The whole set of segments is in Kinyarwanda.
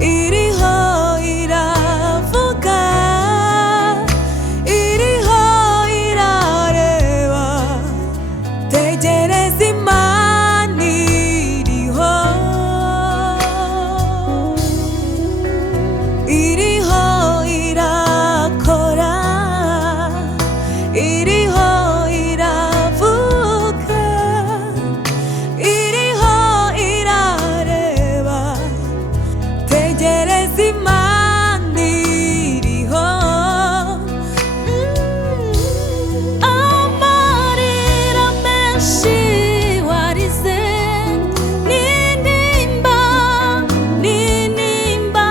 iriho iravuga, iriho irareba, tegereza Imana iriho, iriho irakora, iriho iravuga, iriho irareba, tegereza Imana iriho. Amarira menshi warize n'intimba, n'intimba,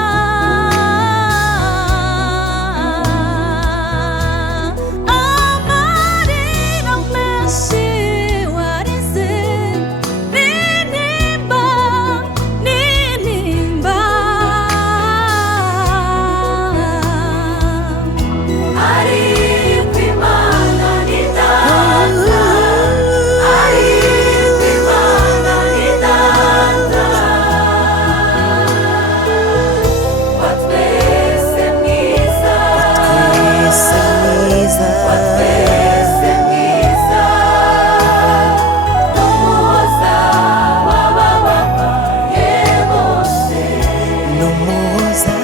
amarira menshi warize n'intimba, n'intimba, ariko Imana ni Data, ariko Imana ni Data, wa twese mwiza, wa twese mwiza, n'umuhoza w'abababaye bose, n'umuhoza,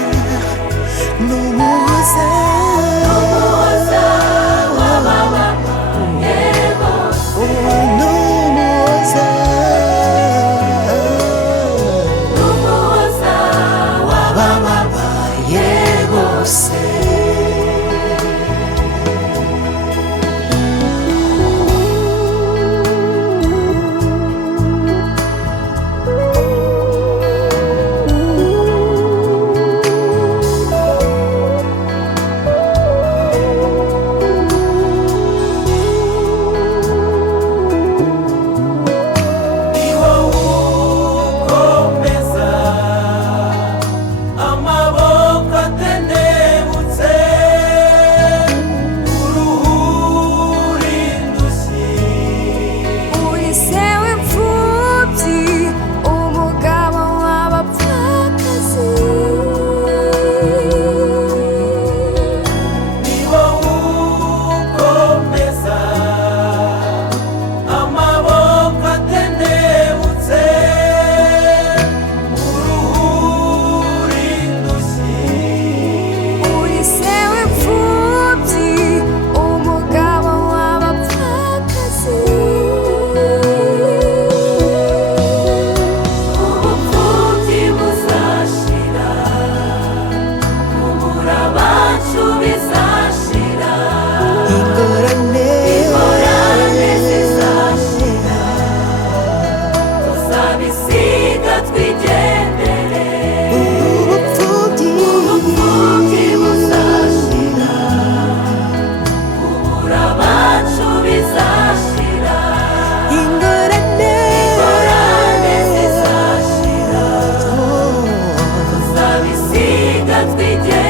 n'umuhoza, n'umuhoza w'abababaye bose, n'umuhoza, n'umuhoza w'abababaye bose. Ni wowe ukomeza amaboko atenebutse, uruhura indushyi, Uri se w'imfubyi, umugabo w'abapfakazi, ni wowe ukomeza amaboko atenebutse, uruhura indushyi, uri se w'imfubyi, umugabo w'abapfakazi, ubupfubyi buzashira, kubura abacu bizashira, ingorane zizashira, tuzabisiga twigendere, ubupfubyi buzashira, kubura abacu bizashira, ingorane zizashira, tuzabisiga twigendere.